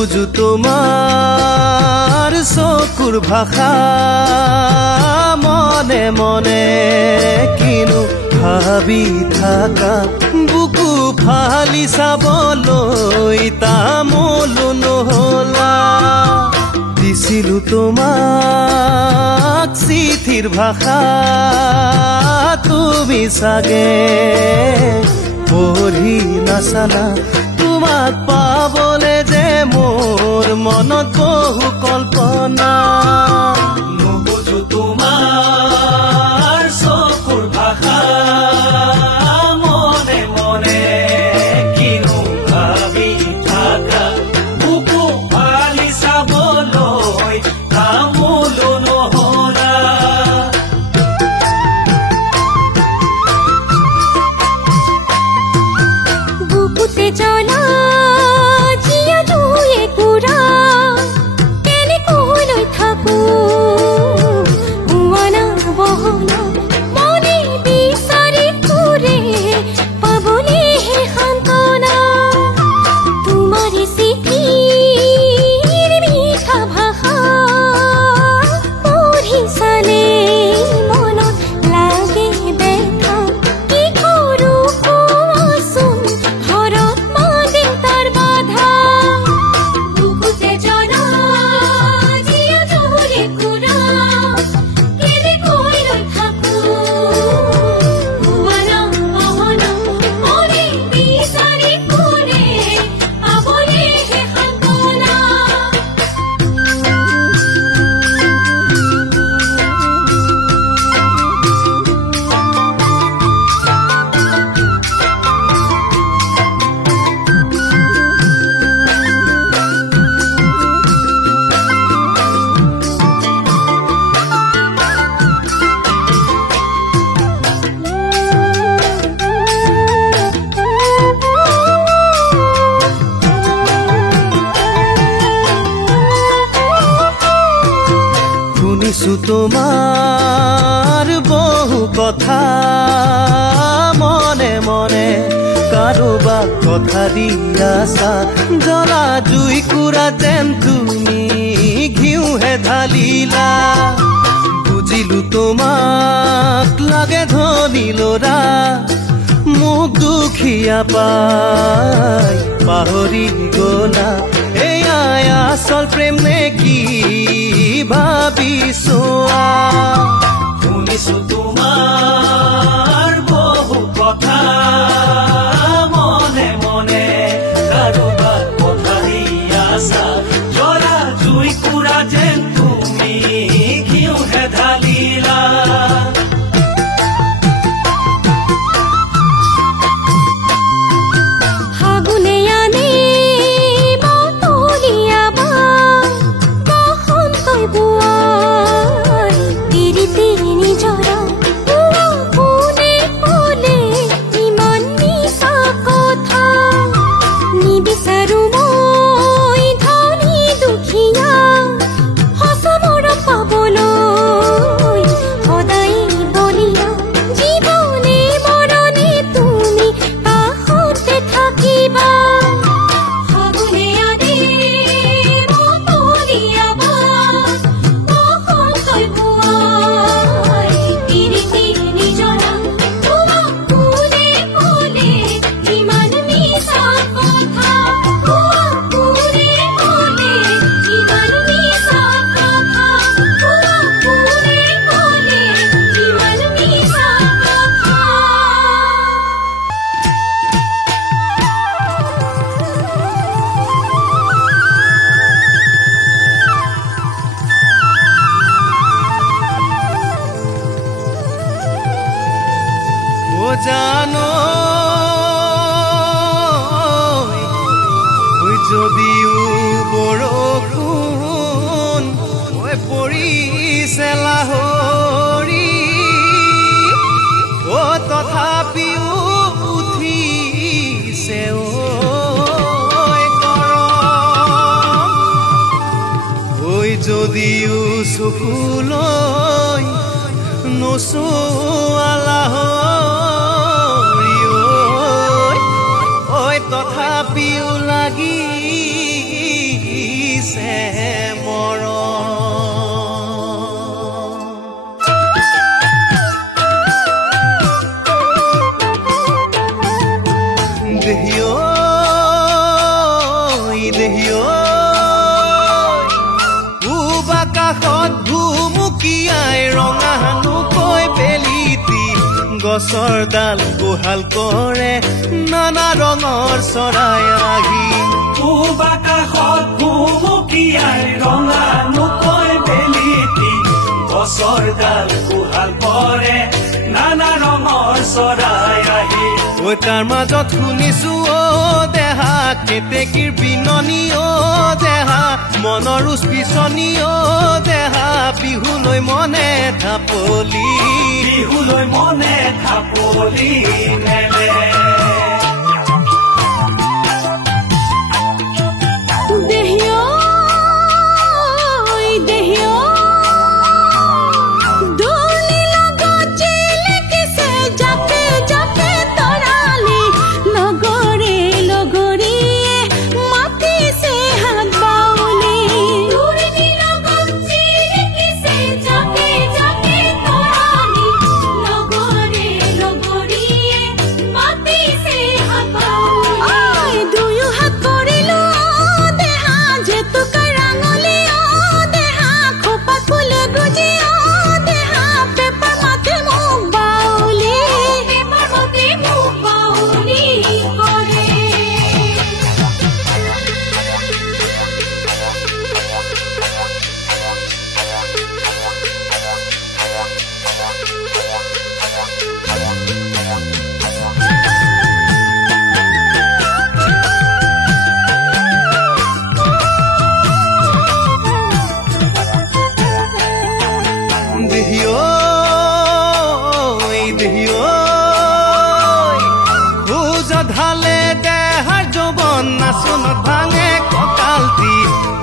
নুবুজো তোমাৰ চকুৰ ভাষা মনে মনে কিনো ভাবি থাকা বুকু ফালি চাবলৈ তামোলো নহলা দিছিলো তোমাক চিঠিৰ ভাষা তুমি চাগে পঢ়ি নাচালা তোমাক পাবলে যে মোৰ মনত বহু কল্পনা নুবুজো তোমাৰ চকুৰ ভাষা মনে মনে কিনো ভাবি থাকা বুকু ফালি চাবলৈ তামোলো নহলা বুকুতে জ্বলা জিয়া দুয়ে কুৰা কেনে কলৈ থাকো উৱানা বহলা মনে বিচাৰি ফুৰে পাবলেহে সান্তনা তোমাৰ চিঠিৰ মিঠা ভাষা পঢ়ি চালে মনত লাগে দেখা কি কৰো কোৱাচোন ঘৰত মা দেউতাৰ বাধা বুকুতে জ্বলা জিয়া দুয়ে কুৰা কেনে কলৈ থাকো উৱানা বহলা মনে বিচাৰি ফুৰে পাবলেহে সান্তনা শুনিছো তোমাৰ বহু কথা মনে মনে কাৰোবাক কথা দি আছা জ্বলা জুই কুৰা যেন তুমি ঘিউহে ঢালিলা বুজিলো তোমাক লাগে ধনী ল'ৰা মোক দুখীয়া পাই পাহৰি গলা এয়াই আচল প্ৰেম নে কি ভাবিছোৱা শুনিছো তোমাৰ বহু কথা মনে মনে কাৰোবাক কথা দি আছা জ্বলা জুই কুৰা যেন তুমি ঘিউহে ঢালিলা ফাগুনে আনে বাতলিয়া বা বসন্তই বোৱাই তিৰিতে নিজৰা পুৱা কোনে ক'লে ইমান মিছা কথা নিবিচাৰো মই ধনী দুখীয়া সঁচা মৰম পাবলৈ সদায় বলিয়া জীৱনে মৰণে তুমি কাষতে থাকিবা ফাগুনে আনে বাতলিয়া বা বসন্তই বোৱাই তিৰিতে নিজৰা পুৱা কোনে ক'লে ইমান মিছা কথা পুৱা কোনে ক'লে ইমান মিছা কথা পুৱা কোনে ক'লে ইমান মিছা কথা ও জানো ওই যদিও বৰষুণ ওই পৰিছে লাহৰি ও তথাপিও উঠিছে ঐ গৰম ঐ যদিও চকুলৈ নোচোৱালা হৰি ঐ তথাপিও লাগি গছৰ ডাল কোহাল কৰে নানা ৰঙৰ চৰাই আহি পূব আকাশত ভুমুকিয়াই ৰঙা নকৈ বেলিটি গছৰ ডাল কোহাল কৰে নানা ৰঙৰ চৰাই আহি ঐ তাৰ মাজত শুনিছো অ দেহা কেতেকীৰ বিননি অ দেহা মনৰ উস্পিচনি অ দেহা বিহুলৈ মনে ঢাপলি বিহুলৈ মনে ঢাপলি মেলে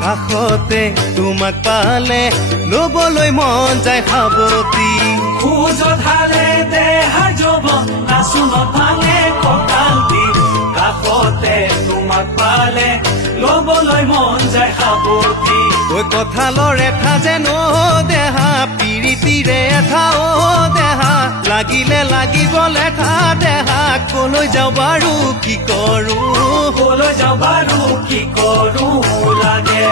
কাষতে তোমাক পালে লবলৈ মন যায় সাৱতি খোজত হালে দেহা যৌৱন নাচোনত ভাঙে কঁকালটি কাষতে তোমাক পালে লবলৈ মন যায় সাৱতি ঐ কঁঠালৰ এঠা যেন অ দেহা পিৰিতিৰে এঠা অ দেহা লাগিলে লাগিব লেঠা দেহা কলৈ যাওঁ বাৰু কি কৰো কলৈ যাওঁ বাৰু কি কৰো লাগে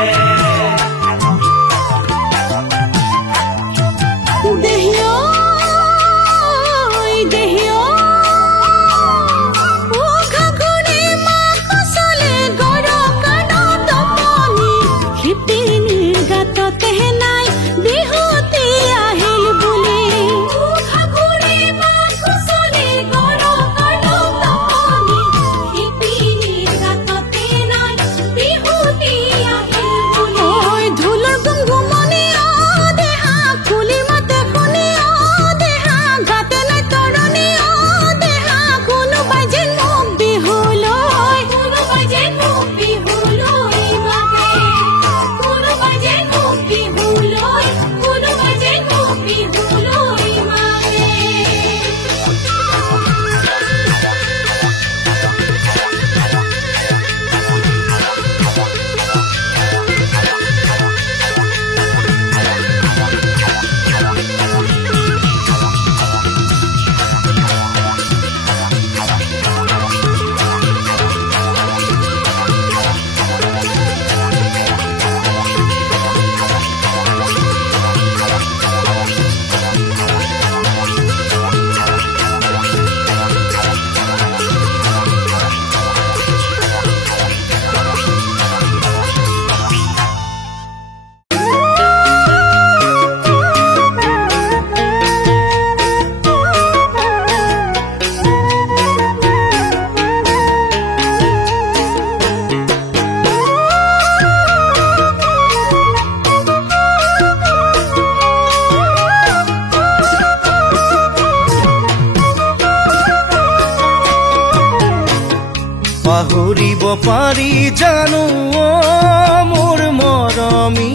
পাহৰিব পাৰি জানো মোৰ মৰমী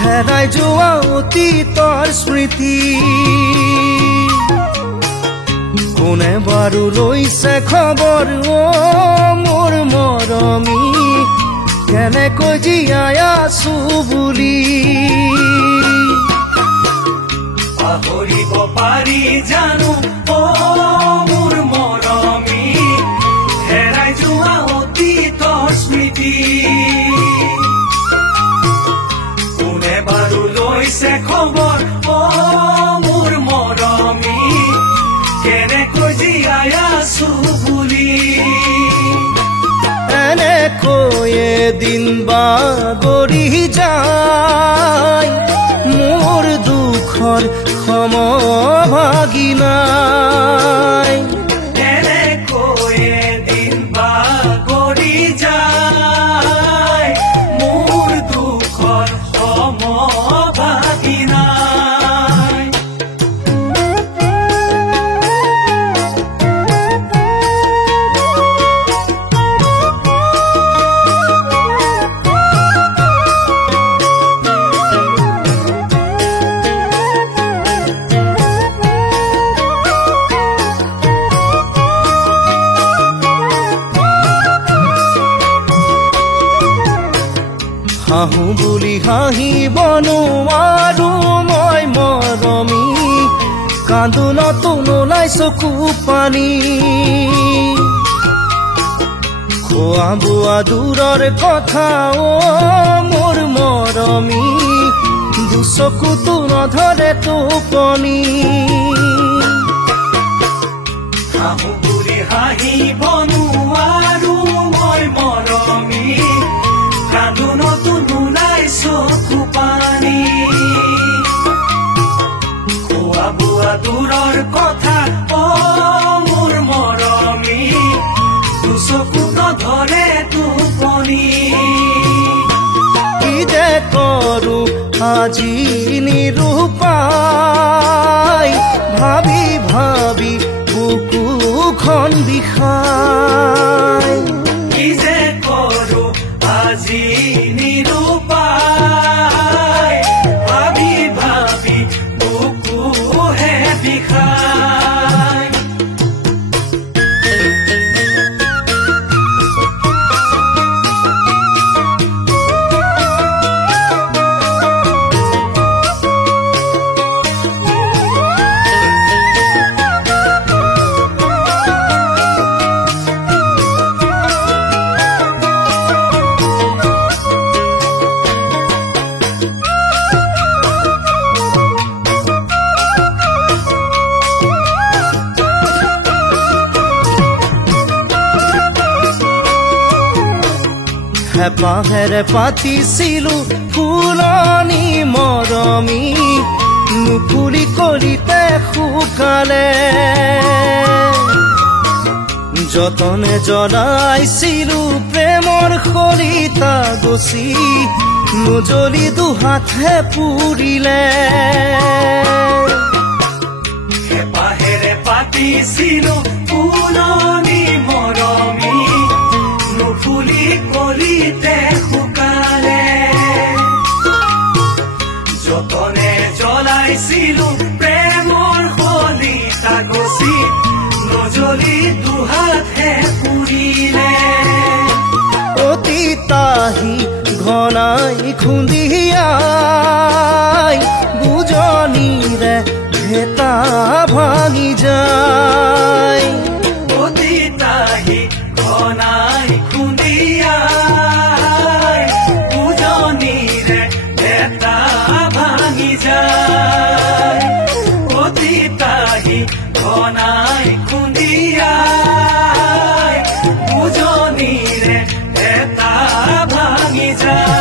হেৰাই যোৱা অতীতৰ স্মৃতি কোনে বাৰু লৈছে খবৰ মোৰ মৰমী কেনেকৈ জীয়াই আছো বুলি পাহৰিব পাৰি জানো মোৰ মৰমী হেৰাই যোৱা অতীতৰ স্মৃতি কোনে বাৰু লৈছে খবৰ মোৰ মৰমী এনেকৈ এদিন বাগৰি যায় মোৰ দুখৰ সমভাগী নাই এনেকৈ এদিন বাগৰি যায় মোৰ দুখৰ সমভাগী নাই হাঁহো বুলি হাঁহিব নোৱাৰো মই মৰমী কান্দোনতো নোলাই চকু পানী খোৱা বোৱা দূৰৰ কথা মোৰ মৰমী দুচকুতো নধৰে টোপনি হাঁহো বুলি হাঁহিব নোৱাৰো মই মৰমী কান্দোনতো নোলাই চকু পানী খোৱা বোৱা দূৰৰ কথা মোৰ মৰমী দুচকু নধৰে টোপনি কি যে কৰো আজি নিৰূপাই ভাবি ভাবি বুকুখন বিষাই কি যে কৰো আজি নিৰূপাই ভাবি ভাবি বুকুহে বিষাই হেঁপাহেৰে পাতিছিলো ফুলনি মৰমী নুফুলি কলিতে শুকালে যতনে জ্বলাইছিলো প্ৰেমৰ খৰিতা গছি নুজ্বলি দুহাতহে পুৰিলে হেঁপাহেৰে পাতিছিলো ফুলনি মৰমী নুফুলি কলিতে শুকালে যতনে জ্বলাইছিলো প্ৰেমৰ খলিতা গছি নজ্বলি দুহাতহে পুৰিলে অতি তাহি ঘনাই খুন্দিয়াই বুজনিৰে ভেটা ভাঙি যায় অতি তাহি ঘনাই খুন্দিয়াই বুজনিৰে ভেটা ভাঙি যায় অতি তাহি ঘনাই খুন্দিয়াই বুজনিৰে ভেটা ভাঙি যায়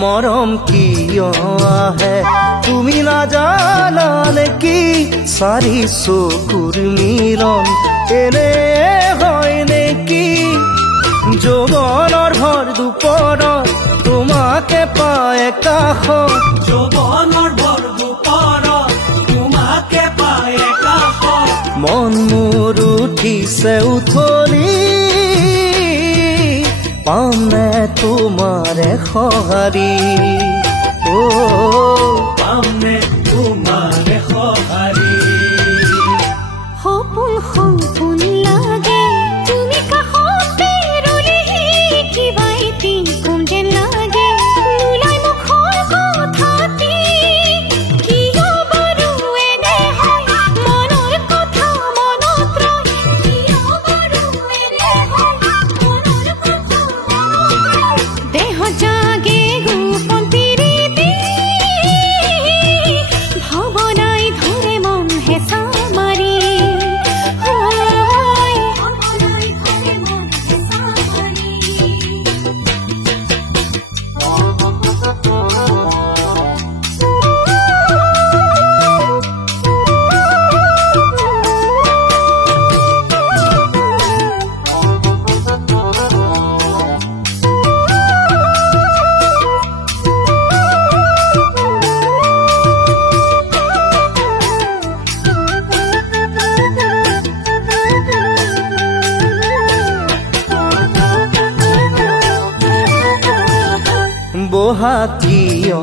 মৰম কিয় আহে তুমি নাজানা নেকি চাৰি চকুৰ মিলন এনে হয় নেকি যৌৱনৰ ভৰ দুপৰত তোমাকে পায় কাষত যৌৱনৰ বৰদুপৰত তোমাকে পায় কাষত মন মোৰ উঠিছে উঠলি পামে তোমাৰে সঁহাৰি পামে তোমাৰে সঁহাৰি সপোন সপোন লাগে তুমি কাষতে ৰলেহি কিবা এটি কম যেন লাগে নোলাই মুখৰ কথাটি কিয় বাৰু এনে হয় মনৰ কথা মনত ৰয় কিয় বাৰু এনে হয় মনৰ কথা মনত ৰয় দেহ জাগে গোপন প্ৰীতি ভাৱনাই ধৰে মন হেঁচা মাৰি বহা কিয়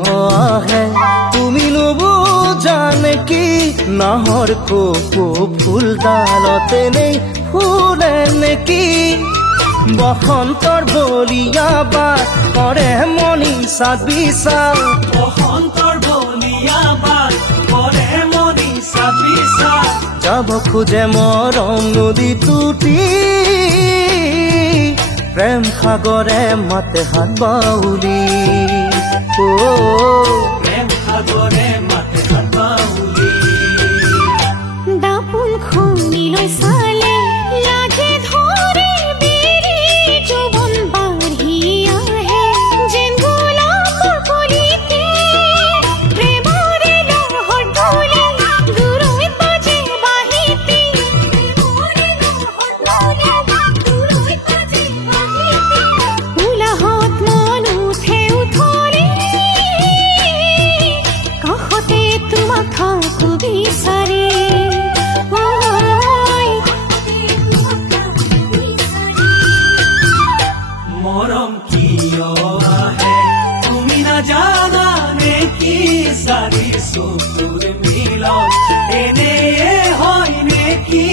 আহে তুমি নুবুজা নেকি নাহৰ কপৌ ফুলডালতে নেই ফুলে নেকি বসন্তৰ বলিয়া বাট কৰে মনিষা বিচাৰ বসন্তৰ বলিয়া বাট কৰে মনিষা বিচাৰ যাব খোজে মৰম নদী টুটি প্ৰেম সাগৰে মাতে হাত বাউলি প্ৰেম সাগৰে মাতে হাত বাউলি দাপোন খুলি লৈ চালে লাগে ধৰে বেৰি যৌৱন বাঢ়ি আহে যেন গোলাপৰ কলিতে প্ৰেমৰে লহৰ তোলে দূৰৈত বাজে বাঁহীটি প্ৰেমৰে লহৰ তোলে দূৰৈত বাজে বাঁহীটি উলাহত মন উঠে উঠলি কাষতে তোমাক থাকো বিচাৰি মৰম কিয় আহে তুমি নাজানা নেকি চাৰি চকুৰ মিলত এনে হয় নেকি